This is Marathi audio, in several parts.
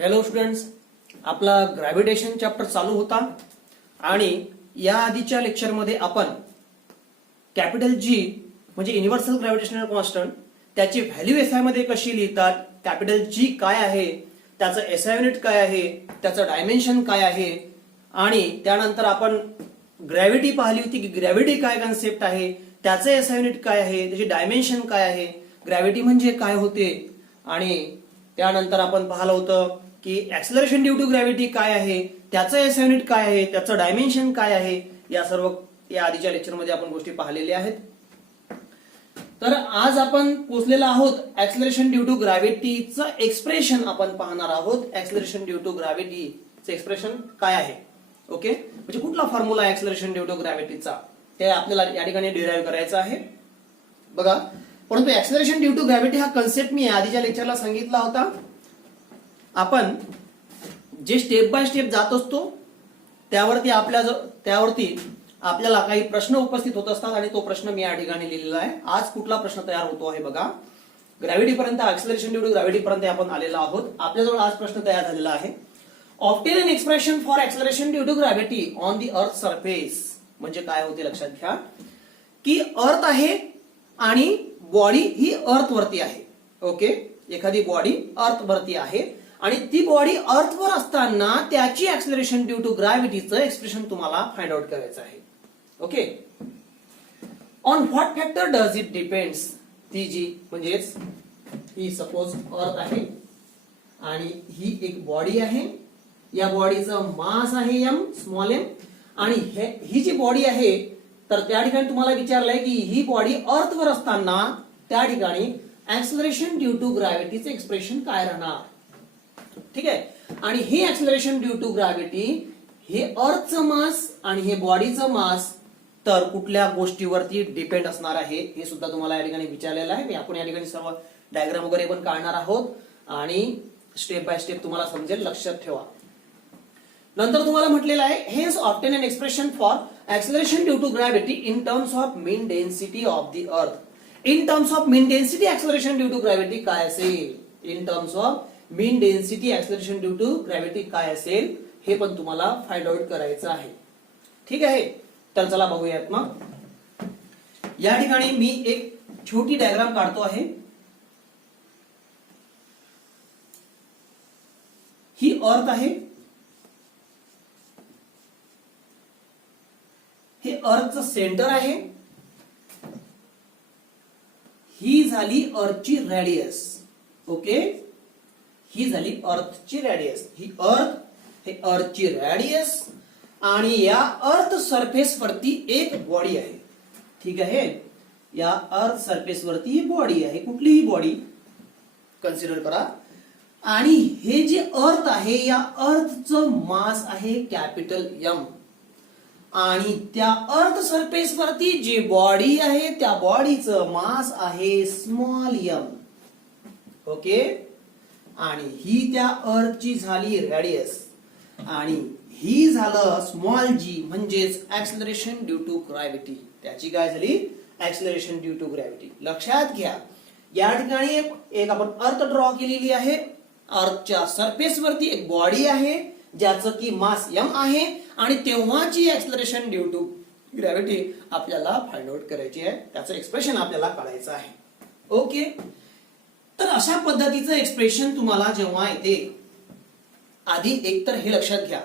हॅलो स्टुडंट्स, आपला ग्रॅव्हिटेशन चॅप्टर चालू होता आणि या आधीच्या लेक्चरमध्ये आपण कॅपिटल जी म्हणजे युनिव्हर्सल ग्रॅव्हिटेशनल कॉन्स्टंट त्याची व्हॅल्यू एसआय मध्ये कशी लिहितात, कॅपिटल जी काय आहे, त्याचं एसआय युनिट काय आहे, त्याचं डायमेन्शन काय आहे आणि त्यानंतर आपण ग्रॅव्हिटी पाहिली होती की ग्रॅव्हिटी काय कन्सेप्ट आहे, त्याचं एसआय युनिट काय आहे, त्याची डायमेन्शन काय आहे, ग्रॅव्हिटी म्हणजे काय होते आणि त्यानंतर आपण पाहिलं होतं की ऍक्सलरेशन ड्यू टू ग्रॅव्हिटी काय आहे, त्याचं एसआय युनिट काय आहे, त्याचं डायमेन्शन काय आहे, या सर्व या आधीच्या लेक्चरमध्ये आपण गोष्टी पाहिलेल्या आहेत. तर आज आपण पोहोचलेलो आहोत ऍक्सलरेशन ड्यू टू ग्रॅव्हिटीचं एक्सप्रेशन आपण पाहणार आहोत. ऍक्सलरेशन ड्यू टू ग्रॅव्हिटीचं एक्सप्रेशन काय आहे, ओके, म्हणजे कुठला फॉर्म्युला ऍक्सलरेशन ड्यू टू ग्रॅव्हिटीचा ते आपल्याला या ठिकाणी डिराईव्ह करायचं आहे. बघा, परंतु ऍक्सलरेशन ड्यू टू ग्रॅव्हिटी हा कन्सेप्ट मी आधीच्या लेक्चरला सांगितला होता. आपण जे स्टेप बाय स्टेप जात असतो त्यावरती आपल्याला काही प्रश्न उपस्थित होत असतात आणि तो प्रश्न मी या ठिकाणी लिहिलेला आहे. आज कुठला प्रश्न तयार होतो आहे बघा, ग्रॅव्हिटी पर्यंत, ऍक्सलरेशन ड्यू टू ग्रॅव्हिटी पर्यंत आपण आलेलो आहोत. आपल्याजवळ आज प्रश्न तयार झालेला आहे. Obtain an expression for acceleration due to gravity on the earth surface. म्हणजे काय होते लक्षात घ्या की अर्थ आहे आणि बॉडी ही अर्थ वरती आहे. ओके, एखादी बॉडी अर्थ वरती आहे आणि ती बॉडी अर्थवर असताना त्याची ऍक्सलरेशन ड्यू टू ग्रॅव्हिटीचं एक्सप्रेशन तुम्हाला फाइंड आउट करायचं आहे. Okay, on what factor does it depends. ती जी म्हणजेच ही सपोज अर्थ आहे आणि ही एक बॉडी आहे. या बॉडीचं मास आहे एम, स्मॉल एम, आणि ही जी बॉडी आहे तर त्या ठिकाणी तुम्हाला विचारलंय की ही बॉडी अर्थवर असताना त्या ठिकाणी ऍक्सलरेशन ड्यू टू ग्रॅव्हिटीचं एक्सप्रेशन काय राहणार. ठीक आहे, आणि हे ऍक्सलरेशन ड्यू टू ग्रॅव्हिटी हे अर्थचं मास आणि हे बॉडीचं मास तर कुठल्या गोष्टीवरती डिपेंड असणार आहे हे सुद्धा तुम्हाला या ठिकाणी विचारलेलं आहे. आपण या ठिकाणी सर्व डायग्राम वगैरे पण काढणार आहोत आणि स्टेप बाय स्टेप तुम्हाला समजेल, लक्षात ठेवा. नंतर तुम्हाला म्हटलेलं आहे hence obtain an expression for acceleration due to gravity in terms of mean density of the earth. In terms of mean density acceleration due to gravity काय असेल, in terms of mean density acceleration due to gravity काय असेल हे पण तुम्हाला फाइंड आउट करायचं आहे. ठीक आहे, तर चला बघूयात. मग या ठिकाणी मी एक छोटी डायग्राम काढतो आहे. ही अर्थ आहे, हे अर्थचं सेंटर आहे, ही झाली अर्थची रेडियस. ओके, ही झाली अर्थची रेडियस. ही अर्थ, हे अर्थची रेडियस आणि या अर्थ सरफेस वरती एक बॉडी आहे. ठीक आहे, या अर्थ सरफेस वरती ही बॉडी आहे, कुठलीही बॉडी कन्सिडर करा. आणि हे जे अर्थ आहे या अर्थचं मास आहे कॅपिटल एम आणि त्या अर्थ सरफेस वरती जी बॉडी आहे त्या बॉडीचं मास आहे स्मॉल एम. ओके, आणि ही त्या अर्थची झाली रेडियस आणि ही झालं स्मॉल जी म्हणजेच ऍक्सलरेशन ड्यू टू ग्रॅव्हिटी. त्याची काय झाली, ऍक्सलरेशन ड्यू टू ग्रॅव्हिटी. लक्षात घ्या, या ठिकाणी एक आपण अर्थ ड्रॉ केलेली आहे. अर्थच्या सरफेस वरती एक बॉडी आहे ज्याचं की मास एम आहे आणि तेव्हाची ऍक्सलरेशन ड्यू टू ग्रॅव्हिटी आपल्याला फाइंड आउट करायची आहे, त्याचं एक्सप्रेशन आपल्याला काढायचं आहे. ओके, तर अशा पद्धतीचं एक्सप्रेशन तुम्हाला जेव्हा येते, आधी एक तर हे लक्षात घ्या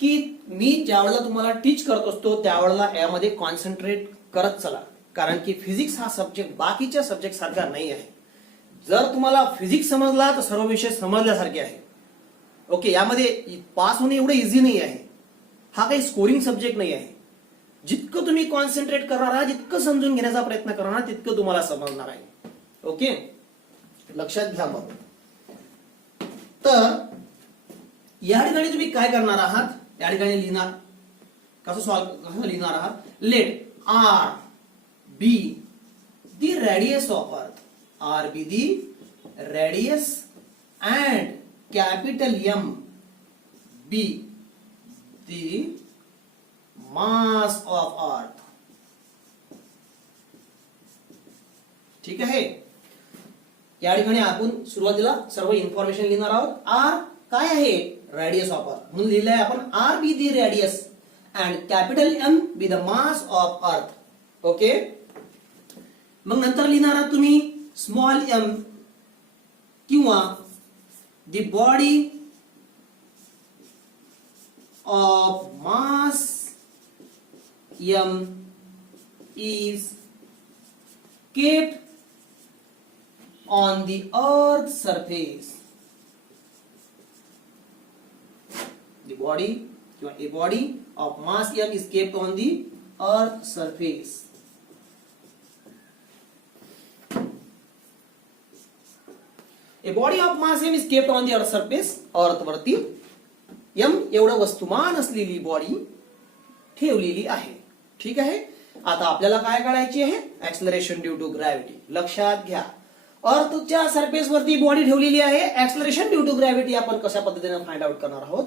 की मी ज्यावेळेला तुम्हाला टीच करत असतो त्यावेळेला यामध्ये कॉन्सन्ट्रेट करत चला, कारण की फिजिक्स हा सब्जेक्ट बाकीच्या सब्जेक्ट सारखा नाही आहे. जर तुम्हाला फिजिक्स समजला तर सर्व विषय समजल्यासारखे आहे. ओके, यामध्ये पास होणे एवढं इझी नाही आहे. हा काही स्कोरिंग सब्जेक्ट नाही आहे. जितकं तुम्ही कॉन्सन्ट्रेट करणार आहात, जितकं समजून घेण्याचा प्रयत्न करणार तितकं तुम्हाला समजणार आहे. ओके, लक्षात घ्या. मग तर या ठिकाणी तुम्ही काय करणार आहात, या ठिकाणी लिहिणार कसं लिहिणार आहात, let R be the radius of earth, R be the radius and capital M be the mass of earth. ठीक आहे, या ठिकाणी आपण सुरुवातीला सर्व इन्फॉर्मेशन लिहिणार आहोत. आर काय आहे, रेडियस ऑफ अर्थ, म्हणून लिहिलंय आपण R be the radius and capital M be the mass of earth. Okay. मग नंतर लिहिणार आहात तुम्ही स्मॉल एम किंवा the body of mass M is kept on the earth surface. The body, a body of mass m is kept on the earth surface. A body of mass m is kept on the earth surface. अर्थ वरती m एवढं वस्तुमान असलेली बॉडी ठेवलेली आहे. ठीक आहे. आता आपल्याला काय काढायची आहे, ऍक्सलरेशन ड्यू टू ग्रॅव्हिटी. लक्षात घ्या, अर्थच्या सरफेस वरती बॉडी ठेवलेली आहे. ऍक्सलरेशन ड्यू टू ग्रॅव्हिटी आपण कशा पद्धतीने फाइंड आउट करणार आहोत.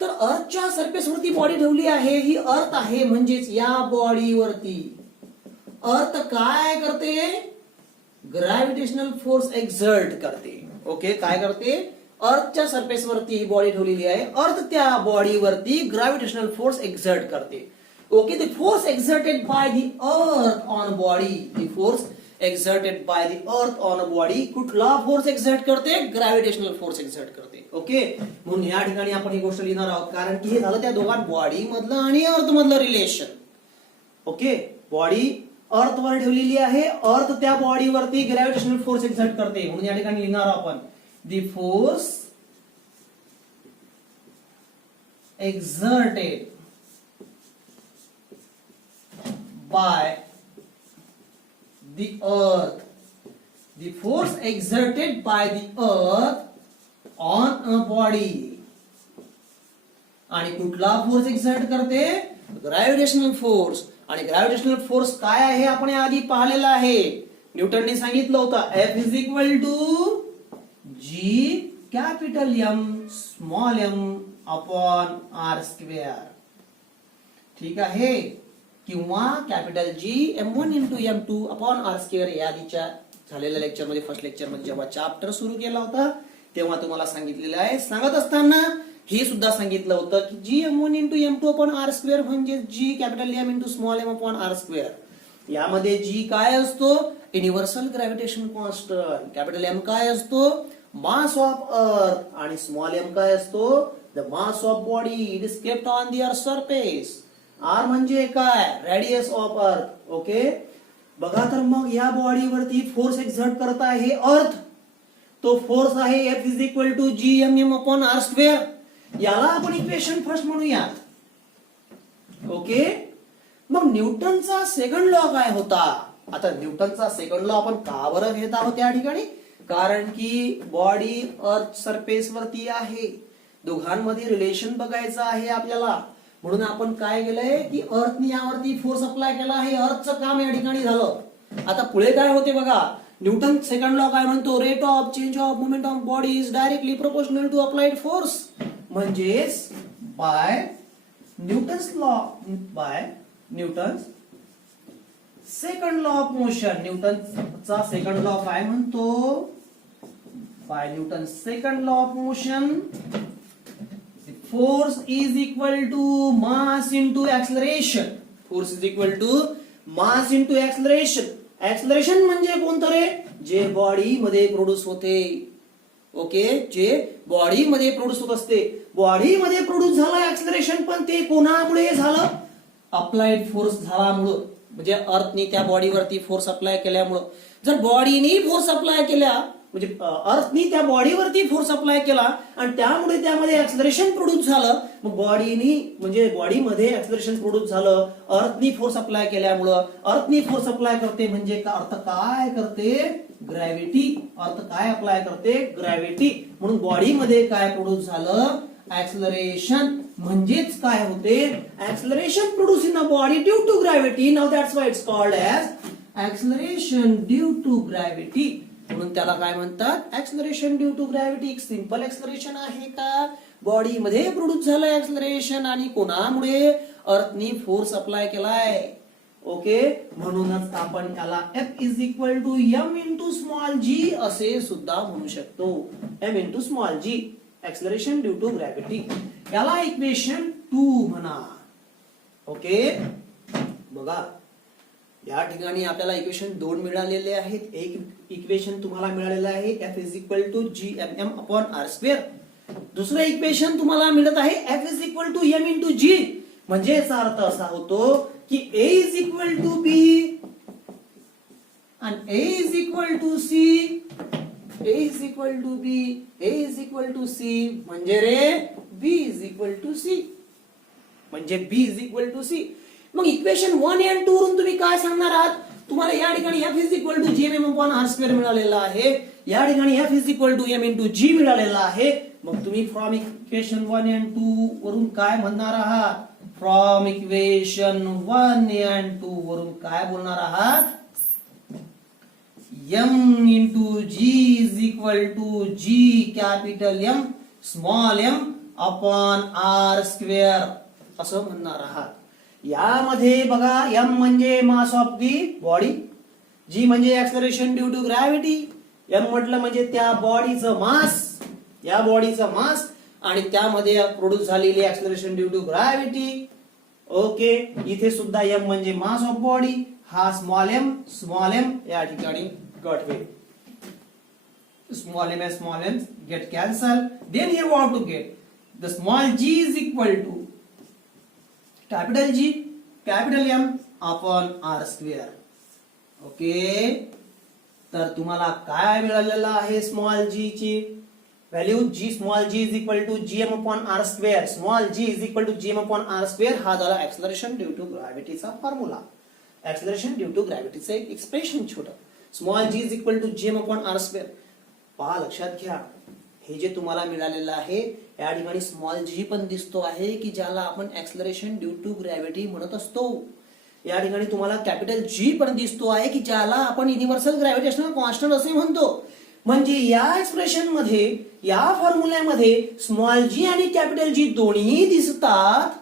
तर अर्थच्या सरफेस वरती बॉडी ठेवली आहे, ही अर्थ आहे, म्हणजेच या बॉडीवरती अर्थ काय करते, ग्रॅव्हिटेशनल फोर्स एक्झर्ट करते. ओके. काय करते, अर्थच्या सरफेस वरती ही बॉडी ठेवलेली आहे, अर्थ त्या बॉडीवरती ग्रॅव्हिटेशनल फोर्स एक्झर्ट करते. Okay. The force exerted by the earth on body, the force exerted by the earth on a body, कुठला फोर्स एक्झर्ट करते, ग्रॅव्हिटेशनल फोर्स एक्झर्ट करते. ओके. म्हणून या ठिकाणी आपण ही गोष्ट लिहिणार आहोत, कारण की हे झालं त्या दोघां बॉडी मधलं आणि अर्थ मधलं रिलेशन. ओके. बॉडी अर्थ वर ठेवलेली आहे, अर्थ त्या बॉडीवरती ग्रॅव्हिटेशनल फोर्स एक्झर्ट करते, म्हणून या ठिकाणी लिहिणार आपण the force exerted by the earth, the force exerted by the earth on a body. आणि कुठला फोर्स एक्झर्ट करते, ग्रॅव्हिटेशनल फोर्स. आणि ग्रॅव्हिटेशनल फोर्स काय आहे आपण आधी पाहिलेला आहे. न्यूटनने सांगितलं होतं F is equal to G capital M small M upon R square. ठीक आहे. किंवा capital G M1 into M2 upon R square. या आधीच्या झालेल्या लेक्चरमध्ये, फर्स्ट लेक्चरमध्ये जेव्हा चॅप्टर सुरू केला होता तेव्हा तुम्हाला सांगितलेलं आहे. सांगत असताना हे सुद्धा सांगितलं होतं की G M1 into M2 upon R square म्हणजे G capital M into small M upon R square. यामध्ये जी काय असतो, universal gravitation constant. Capital M काय असतो, मास ऑफ अर्थ. आणि स्मॉल एम काय असतो, the mass of body. It is kept on the earth surface. R म्हणजे काय, रेडियस ऑफ अर्थ. ओके. बघा तर मग या बॉडीवरती फोर्स एक्झर्ट करत आहे अर्थ. तो फोर्स आहे F is equal to G M M upon R square. याला आपण इक्वेशन फर्स्ट म्हणूयात. ओके. मग न्यूटनचा सेकंड लॉ काय होता. आता न्यूटनचा सेकंड लॉ आपण का बरं घेत आहोत या ठिकाणी, कारण की बॉडी अर्थ सरफेस वरती आहे, दोघांमध्ये रिलेशन बघायचं आहे आपल्याला. म्हणून आपण काय केलंय की अर्थने यावरती फोर्स अप्लाय केला आहे, अर्थचं काम या ठिकाणी झालं. आता पुढे काय होते बघा, न्यूटन सेकंड लॉ काय म्हणतो, rate of change of movement of body is directly proportional to applied force. म्हणजेच by Newton's second law of motion. न्यूटनचा सेकंड लॉ काय म्हणतो, by Newton second law of motion force is equal to mass into acceleration. Force is equal to mass into acceleration. Acceleration म्हणजे कोणतं रे, जे बॉडी मध्ये प्रोड्यूस होते. ओके. जे बॉडी मध्ये प्रोड्यूस होत असते, बॉडी मध्ये प्रोड्यूस झालं ऍक्सलरेशन, पण ते कोणामुळे झालं, अप्लाइड फोर्स झाल्यामुळं. म्हणजे अर्थने त्या बॉडीवरती फोर्स अप्लाय केल्यामुळं. जर बॉडीने फोर्स अप्लाय केल्या, म्हणजे अर्थनी त्या बॉडीवरती फोर्स अप्लाय केला आणि त्यामुळे त्यामध्ये ऍक्सलरेशन प्रोड्यूस झालं. मग बॉडीनी म्हणजे बॉडीमध्ये ऍक्सलरेशन प्रोड्यूस झालं, अर्थनी फोर्स अप्लाय केल्यामुळं. अर्थनी फोर्स अप्लाय करते म्हणजे अर्थ काय करते, ग्रॅव्हिटी. अर्थ काय अप्लाय करते, ग्रॅव्हिटी. म्हणून बॉडीमध्ये काय प्रोड्यूस झालं, ऍक्सलरेशन. म्हणजेच काय होते, acceleration produce in a body due to gravity. Now that's why it's called as acceleration due to gravity. म्हणून त्याला काय म्हणतात, ऍक्सलरेशन ड्यू टू ग्रॅव्हिटी. एक सिंपल ऍक्सलरेशन आहे का, बॉडी मध्ये प्रोड्यूस झालं ऍक्सलरेशन आणि कोणामुळे, अर्थनी फोर्स अप्लाय केलाय. ओके, म्हणूनच आपण याला F is equal to m into small G असे सुद्धा म्हणू शकतो. m into small G, acceleration due to gravity. याला इक्वेशन 2 म्हणा. ओके, बघा या ठिकाणी आपल्याला इक्वेशन 2 मिळालेले आहेत. एक इक्वेशन तुम्हाला मिळालेलं आहे F is equal to GMM upon R square. दुसरं इक्वेशन तुम्हाला मिळत आहे F is equal to m into G. म्हणजे याचा अर्थ असा होतो की A is equal to B आणि A is equal to C, A is equal to B, A is equal to C, म्हणजे रे B is equal to C, म्हणजे B is equal to C. मग इक्वेशन 1 आणि 2 वरून तुम्ही काय सांगणार आहात? तुम्हाला या ठिकाणी F is equal to GMM upon R square मिळालेला आहे, या ठिकाणी F is equal to m into G मिळालेला आहे. मग तुम्ही फ्रॉम इक्वेशन 1 आणि 2 वरून काय म्हणणार आहात? फ्रॉम इक्वेशन 1 and 2 वरून काय बोलणार आहात? m into G is equal to G capital M small m upon R square असं म्हणणार आहात. यामध्ये बघा, m म्हणजे mass of the body, g म्हणजे acceleration due to gravity. m म्हटलं म्हणजे त्या बॉडीचं मास, या बॉडीचं मास, आणि त्यामध्ये प्रोड्यूस झालेली acceleration due to gravity. Okay, इथे सुद्धा m म्हणजे मास ऑफ बॉडी, हा स्मॉल m या ठिकाणी कट होईल. Small m get cancel. Then here we have to get the small g is equal to capital G capital M upon R square. Okay, तर तुम्हाला काय मिळालेलं आहे? स्मॉल g ची value small g is equal to GM upon R square. Small g is equal to GM upon R square हा झाला एक्सलरेशन ड्यू टू ग्रॅव्हिटीचा फॉर्म्युला, एक्सलरेशन ड्यू टू ग्रॅव्हिटीचं एक एक्सप्रेशन छोटं. Small g is equal to GM upon R square. पहा, लक्षात घ्या, हे जे तुम्हाला मिळालेलं आहे या ठिकाणी स्मॉल g पण दिसतो आहे की ज्याला आपण एक्सलरेशन ड्यू टू ग्रॅव्हिटी म्हणत असतो. या ठिकाणी तुम्हाला कॅपिटल G पण दिसतो आहे की ज्याला आपण युनिव्हर्सल ग्रॅव्हिटेशनल कॉन्स्टंट असे म्हणतो. म्हणजे या एक्सप्रेशन मध्ये, या फॉर्म्युल्यामध्ये स्मॉल g आणि कॅपिटल G दोन्ही दिसतात.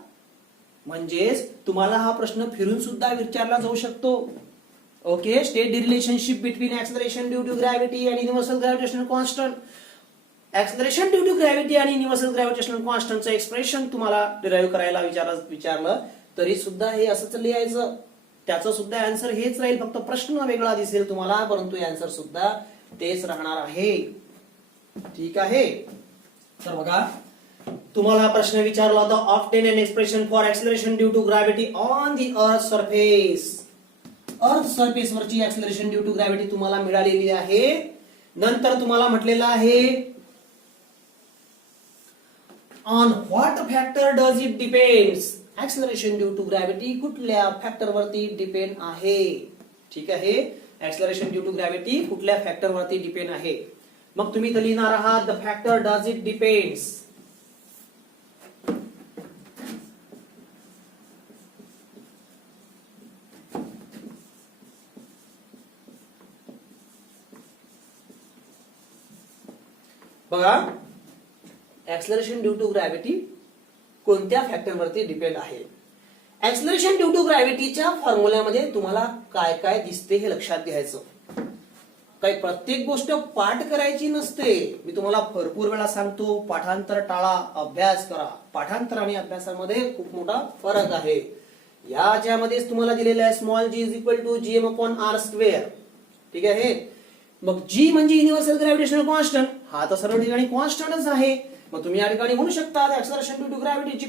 म्हणजेच तुम्हाला हा प्रश्न फिरून सुद्धा विचारला जाऊ शकतो. Okay, state the relationship between acceleration due to gravity आणि universal gravitational constant. Acceleration due to gravity आणि युनिव्हर्सल ग्रॅव्हिटेशनल कॉन्स्टंटचं एक्सप्रेशन तुम्हाला डिराईव्ह करायला विचारलं तरी सुद्धा हे असंच लिहायचं. त्याचं सुद्धा आन्सर हेच राहील, फक्त प्रश्न वेगळा दिसेल तुम्हाला, परंतु आन्सर सुद्धा तेच राहणार आहे. ठीक आहे, तर बघा, तुम्हाला प्रश्न विचारला होता obtain an expression for acceleration due to gravity on the earth surface. Earth surface वरची एक्सलरेशन ड्यू टू ग्रॅव्हिटी तुम्हाला मिळालेली आहे. नंतर तुम्हाला म्हटलेलं आहे on what factor does it depends. Acceleration due to gravity कुठल्या फॅक्टर वरती डिपेंड आहे? ठीक आहे, एक्सलरेशन ड्यू टू ग्रॅव्हिटी कुठल्या फॅक्टर वरती डिपेंड आहे? मग तुम्ही तर लिहिणार आहात the factor does it depends. बघा, एक्सलरेशन ड्यू टू ग्रॅव्हिटी कोणत्या फॅक्टर वरती डिपेंड आहे? एक्सलरेशन ड्यू टू ग्रॅव्हिटीच्या फॉर्म्युल्यामध्ये तुम्हाला काय काय दिसते हे लक्षात घ्यायचं. काही प्रत्येक गोष्ट पाठ करायची नसते. मी तुम्हाला भरपूर वेळा सांगतो, पाठांतर टाळा, अभ्यास करा. पाठांतर आणि अभ्यासामध्ये खूप मोठा फरक आहे. याच्यामध्येच तुम्हाला दिलेलं आहे small g is equal to GM upon R square. ठीक आहे, मग G म्हणजे युनिव्हर्सल ग्रॅव्हिटेशनल कॉन्स्टंट, हा तर सर्व ठिकाणी कॉन्स्टंटच आहे. मग तुम्ही या ठिकाणी म्हणू शकता acceleration due to gravity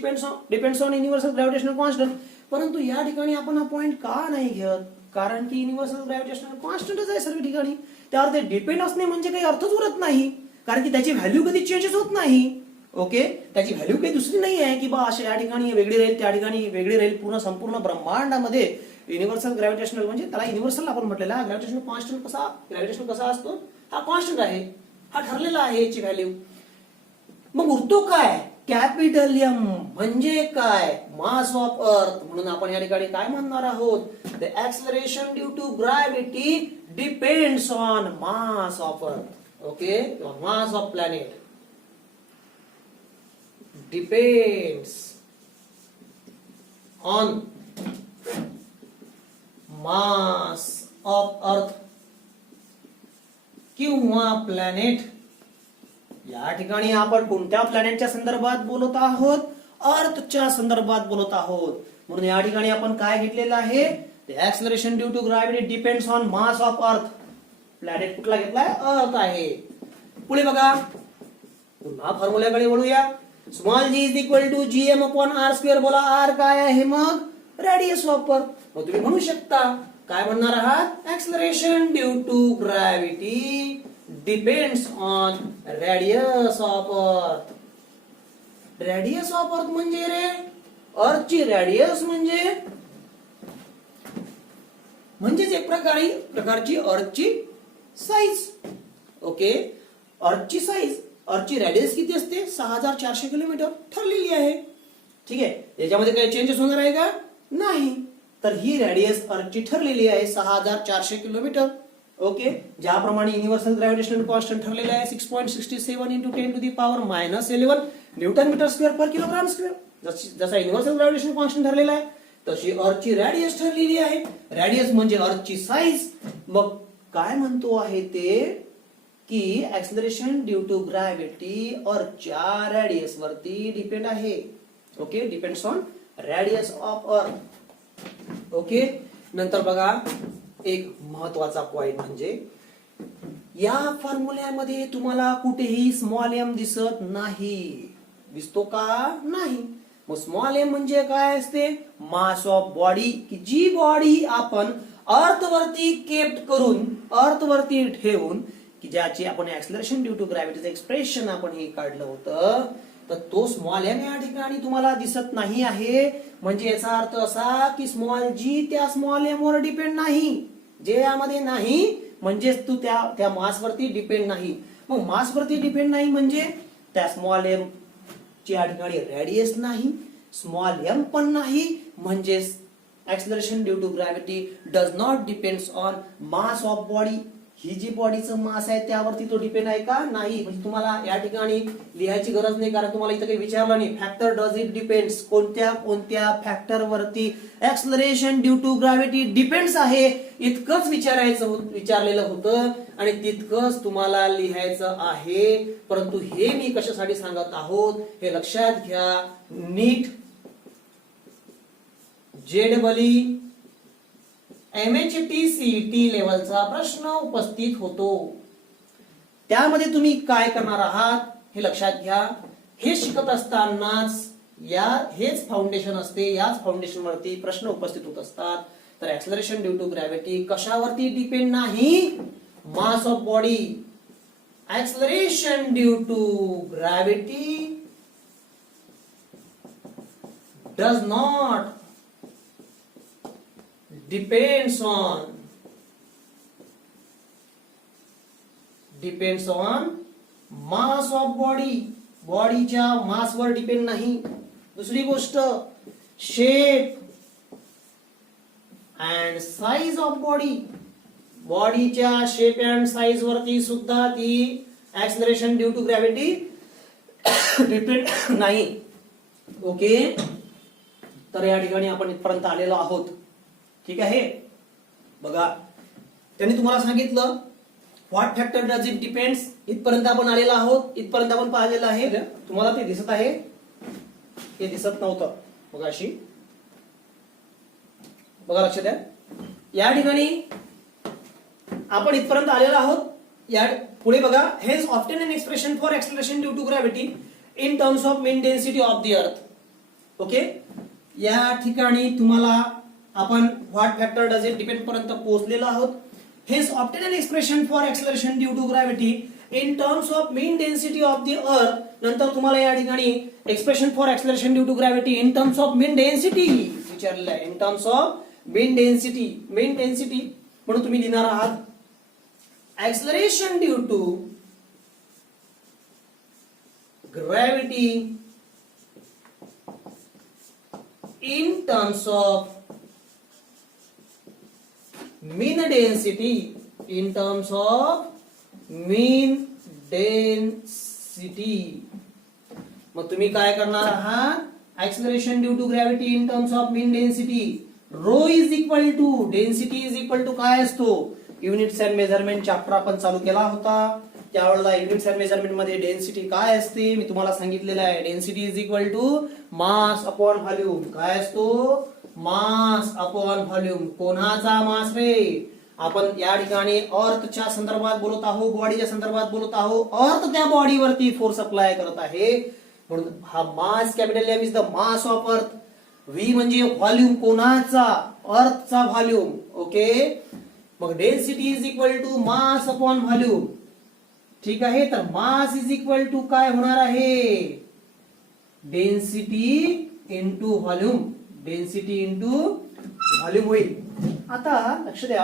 depends on universal gravitational constant. परंतु या ठिकाणी आपण हा पॉइंट का नाही घेत? कारण की युनिव्हर्सल ग्रॅव्हिटेशनल कॉन्स्टंटच आहे सर्व ठिकाणी. त्यावर ते डिपेंड असणे म्हणजे काही अर्थच उरत नाही, कारण की त्याची व्हॅल्यू कधी चेंजेस होत नाही. ओके, त्याची व्हॅल्यू काही दुसरी नाही आहे की बा अशा या ठिकाणी वेगळी राहील, त्या ठिकाणी वेगळी राहील. पूर्ण संपूर्ण ब्रह्मांडामध्ये युनिव्हर्सल ग्रॅव्हिटेशनल म्हणजे त्याला युनिव्हर्सल आपण म्हटलेला आहे. ग्रॅव्हिटेशनल कॉन्स्टंट कसा असतो? हा कॉन्स्टंट आहे, हा ठरलेला आहे याची व्हॅल्यू. मग उरतो काय? कॅपिटल M म्हणजे काय? मास ऑफ अर्थ. म्हणून आपण या ठिकाणी काय म्हणणार आहोत? The acceleration due to gravity depends on mass of earth. Okay, mass of planet depends on mass of earth किंवा प्लॅनेट. या ठिकाणी आपण कोणत्या प्लॅनेटच्या संदर्भात बोलत आहोत? अर्थच्या संदर्भात बोलत आहोत. म्हणून या ठिकाणी आपण काय घेतलेलं आहे? The acceleration due to gravity depends on mass of earth. Planet कुठला घेतलाय? अर्थ आहे. पुढे बघा, पुन्हा फॉर्म्युल्याकडे वळूया. Small g is equal to gm upon R square. बोला आर काय आहे? मग रेडियस ऑफ अर्थ. मग तुम्ही म्हणू शकता, काय म्हणणार आहात? Acceleration due to gravity depends on radius of earth. Radius of earth म्हणजे रे, अर्थची रेडियस म्हणजेच एक प्रकारची अर्थची साईज. ओके, अर्थची साईज, अर्थची रेडियस किती असते? 6400 किलोमीटर ठरलेली आहे. ठीक आहे, याच्यामध्ये काही चेंजेस होणार आहे का? नाही. तर ही रेडियस अर्थची ठरलेली आहे 6400 किलोमीटर. ओके, ज्याप्रमाणे युनिव्हर्सल ग्रॅव्हिटेशनल कॉन्स्टंट ठरलेला आहे 6.67 into 10 to the power -11 newton metre square per kilogram square. जसा युनिव्हर्सल ग्रॅव्हिटेशनल कॉन्स्टंट ठरलेला आहे तशी अर्थची रेडियस ठरलेली आहे. रेडियस म्हणजे अर्थची साईज. मग काय म्हणतो आहे ते की ऍक्सलरेशन ड्यू टू ग्रॅव्हिटी अर्थच्या रेडियस वरती डिपेंड आहे. Okay, depends on radius of earth. Okay, नंतर बघा एक महत्वाचा पॉइंट म्हणजे या फॉर्म्युल्यामध्ये तुम्हाला कुठेही स्मॉल एम दिसत नाही. दिसतो का? नाही. मग स्मॉल एम म्हणजे काय असते? मास ऑफ बॉडी, की जी बॉडी आपण अर्थवरती केप्ट करून, अर्थवरती ठेवून, की ज्याची आपण ऍक्सलरेशन ड्यू टू ग्रॅव्हिटीचं एक्सप्रेशन आपण हे काढलं होतं, तर तो स्मॉल एम या ठिकाणी तुम्हाला दिसत नाही आहे. म्हणजे याचा अर्थ असा की स्मॉल जी त्या स्मॉल एम वर डिपेंड नाही. जे यामध्ये नाही म्हणजेच तू त्या मासवरती डिपेंड नाही. मग मासवरती डिपेंड नाही म्हणजे त्या स्मॉल एम ची या ठिकाणी रेडियस नाही, स्मॉल एम पण नाही, म्हणजेच acceleration due to gravity does not depends on mass of body. ही जी बॉडीचं मास आहे त्यावरती तो डिपेंड आहे का? नाही. म्हणजे तुम्हाला या ठिकाणी लिहायची गरज नाही, कारण तुम्हाला इथं काही विचारलं नाही. फॅक्टर डज इट डिपेंड्स, कोणत्या फॅक्टर वरती acceleration due to gravity depends आहे इतकंच विचारलेलं होतं आणि तितकंच तुम्हाला लिहायचं आहे. परंतु हे मी कशासाठी सांगत आहोत हे लक्षात घ्या. नीट, जेडबली, MHT CET लेवलचा प्रश्न उपस्थित होतो. त्यामध्ये तुम्ही काय करणार आहात हे लक्षात घ्या. हे शिकत असतानाच हेच फाउंडेशन असते, याच फाउंडेशन वरती प्रश्न उपस्थित होत असतात. तर ऍक्सलरेशन ड्यू टू ग्रॅव्हिटी कशावरती डिपेंड नाही? Mass of body. Acceleration due to gravity does not depends on mass of body. बॉडीच्या मास वर डिपेंड नाही. दुसरी गोष्ट, shape and size of body. बॉडीच्या शेप अँड साईज वरती सुद्धा ती acceleration due to gravity depend नाही. ओके, तर या ठिकाणी आपण इथपर्यंत आलेलो आहोत. ठीक आहे, बघा त्यांनी तुम्हाला सांगितलं what factor does it depends. इथपर्यंत आपण आलेलो आहोत, इथपर्यंत आपण पाहिलेलं आहे. तुम्हाला ते दिसत आहे? हे दिसत नव्हतं. बघा अशी, बघा लक्ष द्या. या ठिकाणी आपण इथपर्यंत आलेलो आहोत. या पुढे बघा, hence obtain an expression for acceleration due to gravity in terms of mean density of the earth. Okay, या ठिकाणी तुम्हाला आपण what factor does it depend पर्यंत पोहोचलेलो आहोत. Hence obtain an expression for acceleration due to gravity in terms of mean density of the earth. नंतर तुम्हाला या ठिकाणी expression for acceleration due to gravity in terms of mean density विचारलेलं आहे. In terms of mean density. Mean density म्हणून तुम्ही लिहिणार आहात acceleration due to gravity in terms of mean density. In terms of mean density. मग तुम्ही काय करणार आहात? Acceleration due to gravity in terms of mean density. Rho is equal to density is equal to काय असतो, युनिट्स अँड मेजरमेंट चॅप्टर आपण चालू केला होता, त्यावेळेला युनिट्स अँड मेजरमेंट मध्ये डेन्सिटी काय असते मी तुम्हाला सांगितलेलं आहे. Density is equal to mass upon volume. काय असतो, मास अपॉन व्हॉल्यूम. कोणाचा मास रे, आपण या ठिकाणी अर्थच्या संदर्भात बोलत आहोत, बॉडीच्या संदर्भात बोलत आहोत. अर्थ त्या बॉडीवरती फोर्स अप्लाय करत आहे, म्हणून हा mass capital M is the mass of earth. V म्हणजे व्हॉल्यूम, कोणाचा, अर्थचा व्हॉल्यूम. ओके, मग density is equal to mass upon volume. ठीक आहे, तर मास इज इक्वल टू काय होणार आहे, density into volume. Density into volume होईल. आता लक्ष द्या,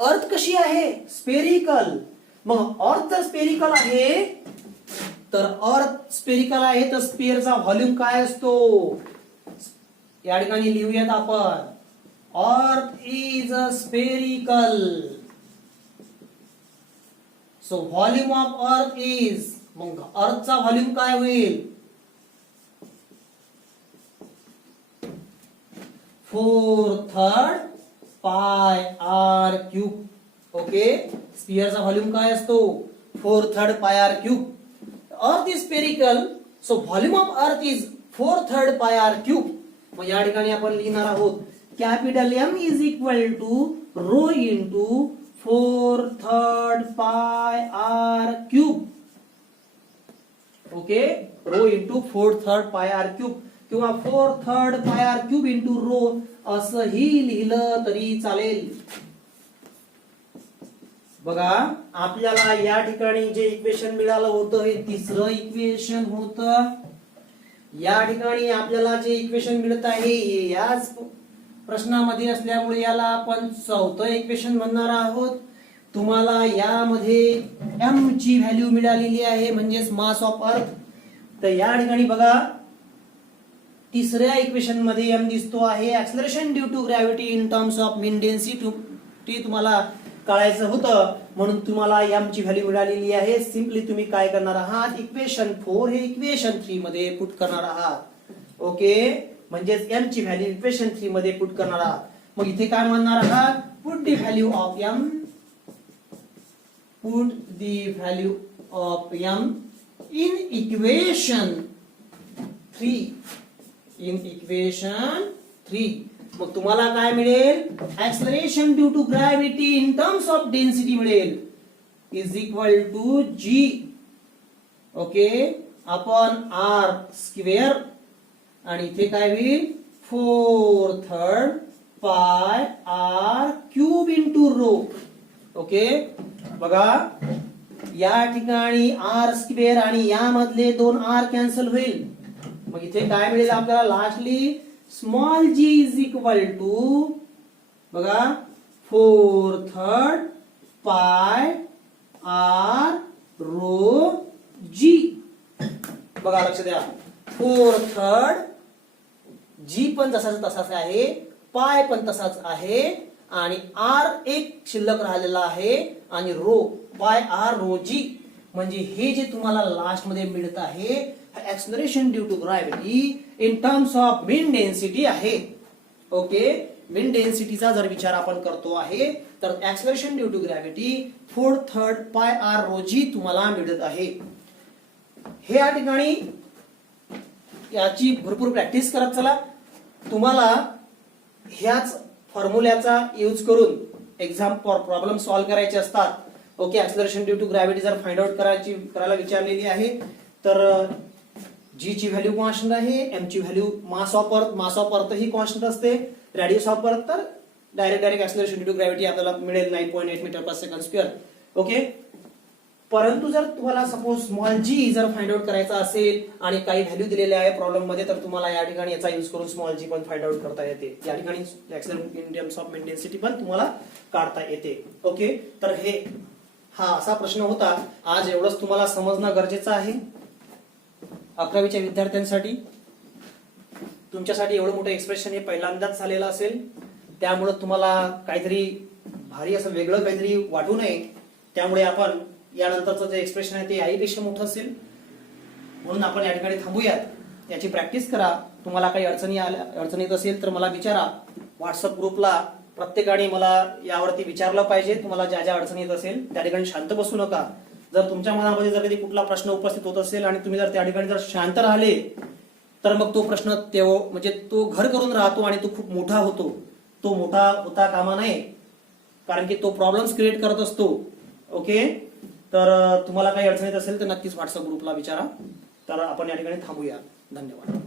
अर्थ कशी आहे, स्पेरिकल. मग अर्थ जर स्पेरिकल आहे तर अर्थ स्पेरिकल आहे तर स्पेअरचा व्हॉल्यूम काय असतो, या ठिकाणी लिहूयात आपण, earth is a spherical. So volume of earth is, मग अर्थचा व्हॉल्यूम काय होईल, 4/3 पाय आर क्यूब. ओके, स्पियरचा व्हॉल्यूम काय असतो, 4/3 pi R cube. Earth is spherical, so volume of earth is 4/3 pi R cube. मग या ठिकाणी आपण लिहिणार आहोत capital M is equal to rho into 4/3 pi R cube. Okay, rho into 4/3 pi R cube किंवा 4/3 pi R cube into row असंही लिहिलं तरी चालेल. बघा, आपल्याला या ठिकाणी जे इक्वेशन मिळालं होतं हे तिसरं इक्वेशन होतं. या ठिकाणी आपल्याला जे इक्वेशन मिळत आहे हे याच प्रश्नामध्ये असल्यामुळे याला आपण चौथं इक्वेशन म्हणणार आहोत. तुम्हाला यामध्ये एम ची व्हॅल्यू मिळालेली आहे, म्हणजेच मास ऑफ अर्थ. तर या ठिकाणी बघा, तिसऱ्या इक्वेशन मध्ये एम दिसतो आहे, acceleration due to gravity in terms of mean density तुम्हाला कळायचं होतं, म्हणून तुम्हाला एम ची व्हॅल्यू मिळालेली आहे. सिम्पली तुम्ही काय करणार आहात, इक्वेशन 4 हे इक्वेशन 3 मध्ये पुट करणार आहात. ओके, म्हणजेच एम ची व्हॅल्यू इक्वेशन 3 मध्ये पुट करणार आहात. मग इथे काय म्हणणार आहात, put the value of M, put the value of M in equation 3. In equation 3 मग तुम्हाला काय मिळेल, acceleration due to gravity in terms of density मिळेल, is equal to G. Okay, upon R square. आणि इथे काय होईल, 4/3 pi R cube into rho. Okay, बघा या ठिकाणी आर स्क्वेअर आणि यामधले 2 आर कॅन्सल होईल. मग इथे काय मिळेल आपल्याला, lastly small g is equal to, बघा 4/3 पाय आर रो जी. बघा लक्ष द्या, 4/3 जी पण जसाच तसाच आहे, पाय पण तसाच आहे, आणि आर एक शिल्लक राहिलेला आहे, आणि रो पाय आर रो जी. म्हणजे हे जे तुम्हाला लास्ट मध्ये मिळत आहे acceleration due to gravity in terms of mean density आहे. ओके, मीन डेन्सिटीचा जर विचार आपण करतो आहे तर acceleration due to gravity 4/3 pi R row जी तुम्हाला मिळत आहे. हे या ठिकाणी याची भरपूर प्रॅक्टिस करत चला. तुम्हाला ह्याच फॉर्म्युल्याचा यूज करून एक्झाम प्रॉब्लेम सॉल्व्ह करायचे असतात. Okay, acceleration due to gravity जर फाइंड आउट करायला विचारलेली आहे तर जी ची व्हॅल्यू कॉन्स्टंट आहे, एम ची व्हॅल्यू मास ऑफ अर्थ ही कॉन्स्टंट असते, रेडियस ऑफ अर्थ तर direct acceleration due to gravity आपल्याला मिळेल 9.8 metre per second square. Okay, परंतु जर तुम्हाला सपोज स्मॉल जी जर फाइंड आउट करायचा असेल आणि काही व्हॅल्यू दिलेल्या आहे प्रॉब्लेम मध्ये, तर तुम्हाला या ठिकाणी याचा यूज करून स्मॉल जी पण फाइंड आउट करता येते. या ठिकाणी acceleration in terms of mean density पण तुम्हाला काढता येते. ओके, तर हा असा प्रश्न होता. आज एवढंच तुम्हाला समजणं गरजेचं आहे. 11वीच्या विद्यार्थ्यांसाठी तुमच्यासाठी एवढं मोठं एक्सप्रेशन हे पहिल्यांदाच झालेलं असेल, त्यामुळे तुम्हाला काहीतरी भारी असं वेगळं काहीतरी वाटू नये, त्यामुळे आपण यानंतरचं जे एक्सप्रेशन आहे ते याहीपेक्षा मोठं असेल, म्हणून आपण या ठिकाणी थांबूयात. याची प्रॅक्टिस करा. तुम्हाला काही अडचणी येत असेल तर मला विचारा. व्हॉट्सअप ग्रुपला प्रत्येकाने मला यावरती विचारलं पाहिजे. तुम्हाला ज्या ज्या अडचणी येत असेल त्या ठिकाणी शांत बसू नका. जर तुमच्या मनामध्ये जर कधी कुठला प्रश्न उपस्थित होत असेल आणि तुम्ही जर त्या ठिकाणी जर शांत राहिले तर मग तो प्रश्न म्हणजे तो घर करून राहतो आणि तो खूप मोठा होतो. तो मोठा होता कामा नये, कारण की तो प्रॉब्लेम्स क्रिएट करत असतो. ओके, तर तुम्हाला काही अडचण येत असेल तर नक्कीच व्हॉट्सअप ग्रुपला विचारा. तर आपण या ठिकाणी थांबूया. धन्यवाद.